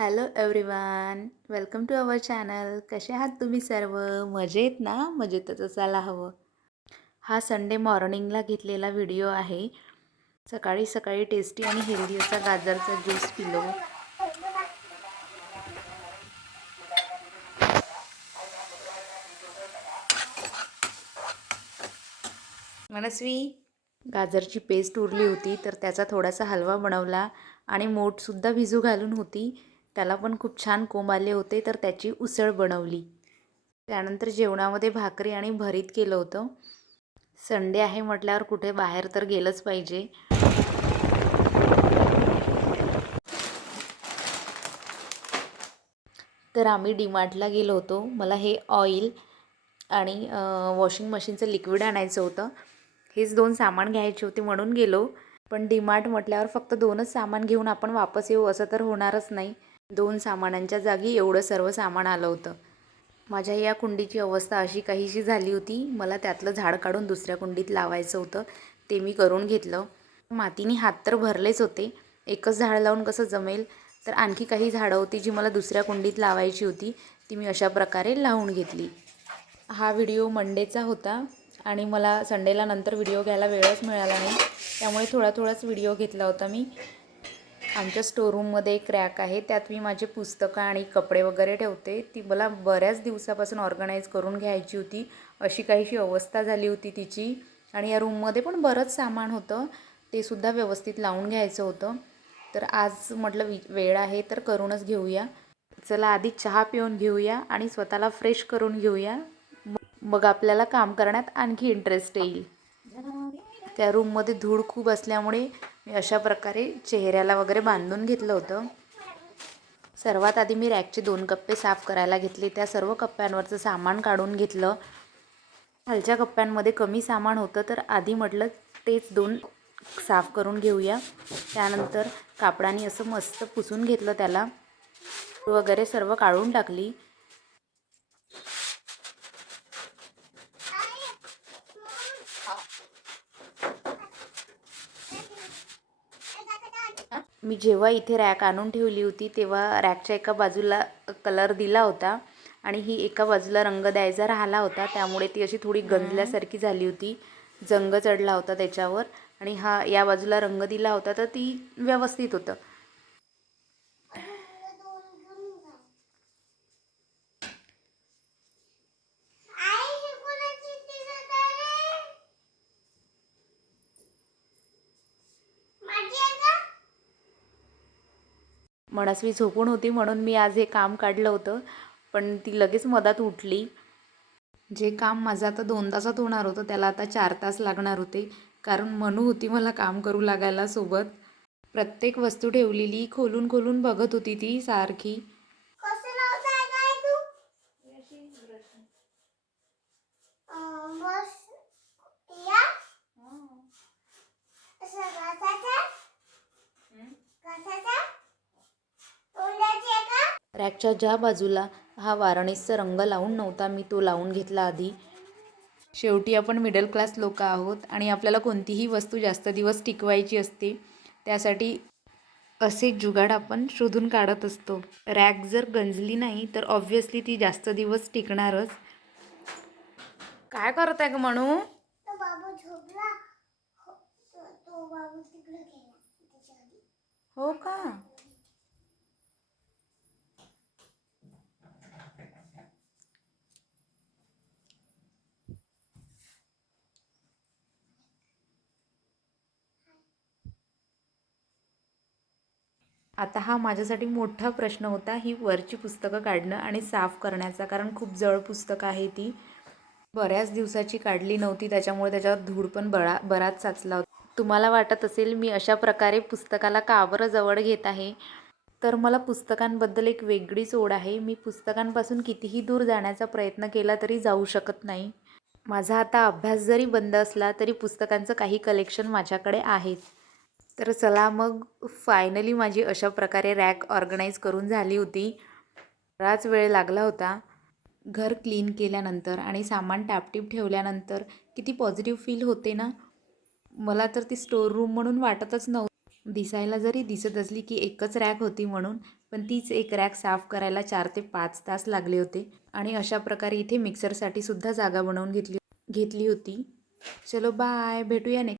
Hello everyone, welcome to our channel. कसे आहात तुम्ही सर्व? मजेत ना? मजेतच असायला हवं. हा संडे मॉर्निंगला घेतलेला व्हिडिओ आहे. सकाळी सकाळी टेस्टी आणि हेल्दी असा गाजरचा ज्यूस पिलो. मनस्वी, गाजरची पेस्ट उरली होती तर त्याचा थोडासा हलवा बनवला आणि मोठसुद्धा भिजू घालून होती. त्याला पण खूप छान कोंब आले होते तर त्याची उसळ बनवली. त्यानंतर जेवणामध्ये भाकरी आणि भरीत केलं होतं. संडे आहे म्हटल्यावर कुठे बाहेर तर गेलंच पाहिजे. तर आम्ही डीमार्टला गेलो होतो. मला हे ऑइल आणि वॉशिंग मशीनचं लिक्विड आणायचं होतं. हेच 2 सामान घ्यायचे होते म्हणून गेलो. पण डीमार्ट म्हटल्यावर फक्त 2च सामान घेऊन आपण वापस येऊ असं तर होणारच नाही. 2 सामानांच्या जागी एवढं सर्व सामान आलं होतं. माझ्या या कुंडीची अवस्था अशी काहीशी झाली होती. मला त्यातलं झाड काढून दुसऱ्या कुंडीत लावायचं होतं. ते मी करून घेतलं. मातीने हात तर भरलेच होते. एकच झाड लावून कसं जमेल? तर आणखी काही झाडं होती जी मला दुसऱ्या कुंडीत लावायची होती. ती मी अशा प्रकारे लावून घेतली. हा व्हिडिओ मंडेचा होता आणि मला संडेला नंतर व्हिडिओ घ्यायला वेळच मिळाला नाही. त्यामुळे थोडाच व्हिडिओ घेतला होता मी. आमच्या स्टोरूममध्ये एक रॅक आहे. त्यात मी माझे पुस्तकं आणि कपडे वगैरे ठेवते. ती मला बऱ्याच दिवसापासून ऑर्गनाईज करून घ्यायची होती. अशी काहीशी अवस्था झाली होती तिची. आणि या रूममध्ये पण बरंच सामान होतं. ते सुद्धा व्यवस्थित लावून घ्यायचं होतं. तर आज म्हटलं वेळ आहे तर करूनच घेऊया. चला आधी चहा पिऊन घेऊया आणि स्वतःला फ्रेश करून घेऊया. मग आपल्याला काम करण्यात आणखी इंटरेस्ट येईल. त्या रूममध्ये धूळ खूप असल्यामुळे मी अशा प्रकारे चेहऱ्याला वगैरे बांधून घेतलं होतं. सर्वात आधी मी रॅकचे 2 कप्पे साफ करायला घेतले. त्या सर्व कप्प्यांवरचं सामान काढून घेतलं. खालच्या कप्प्यांमध्ये कमी सामान होतं तर आधी म्हटलं तेच 2 साफ करून घेऊया. त्यानंतर कापडाने असं मस्त पुसून घेतलं त्याला. वगैरे सर्व काढून टाकली. मी जेव्हा इथे रॅक आणून ठेवली होती तेव्हा रॅकच्या एका बाजूला कलर दिला होता आणि ही एका बाजूला रंग द्यायचा राहिला होता. त्यामुळे ती अशी थोडी गंजल्यासारखी झाली होती. जंग चढला होता त्याच्यावर आणि या बाजूला रंग दिला होता तर ती व्यवस्थित होतं. मनस्वी झोपून होती म्हणून मी आज हे काम काढलं होतं. पण ती लगेच मधात उठली. जे काम माझं आता 2 तासात होणार होतं त्याला आता 4 तास लागणार होते. कारण मनू होती मला काम करू लागायला सोबत. प्रत्येक वस्तू ठेवलेली खोलून खोलून बघत होती ती सारखी. रॅकच्या ज्या बाजूला हा वारणेसचा रंग लावून नव्हता मी तो लावून घेतला आधी. शेवटी आपण मिडल क्लास लोक आहोत आणि आपल्याला कोणतीही वस्तू जास्त दिवस टिकवायची असते. त्यासाठी असे जुगाड आपण शोधून काढत असतो. रॅक जर गंजली नाही तर ऑब्व्हियसली ती जास्त दिवस टिकणारच. काय करत आहे ग म्हणू? हो का? आता हा माझ्यासाठी मोठा प्रश्न होता ही वरची पुस्तकं काढणं आणि साफ करण्याचा. कारण खूप जड पुस्तकं आहे ती. बऱ्याच दिवसाची काढली नव्हती त्याच्यामुळे त्याच्यावर धूळ पण बराच साचला होता. तुम्हाला वाटत असेल मी अशा प्रकारे पुस्तकाला का बरं जवळ घेत आहे? तर मला पुस्तकांबद्दल एक वेगळीच ओढ आहे. मी पुस्तकांपासून कितीही दूर जाण्याचा प्रयत्न केला तरी जाऊ शकत नाही. माझा आता अभ्यास जरी बंद असला तरी पुस्तकांचं काही कलेक्शन माझ्याकडे आहेच. तर चला मग फायनली माझी अशा प्रकारे रॅक ऑर्गनाईज करून झाली होती. बराच वेळ लागला होता. घर क्लीन केल्यानंतर आणि सामान टापटीप ठेवल्यानंतर किती पॉझिटिव्ह फील होते ना. मला तर ती स्टोर रूम म्हणून वाटतच नव्हतं. दिसायला जरी दिसत असली की एकच रॅक होती म्हणून, पण तीच एक रॅक साफ करायला 4 ते 5 तास लागले होते. आणि अशा प्रकारे इथे मिक्सरसाठी सुद्धा जागा बनवून घेतली होती. चलो बाय, भेटूया नेक्स्ट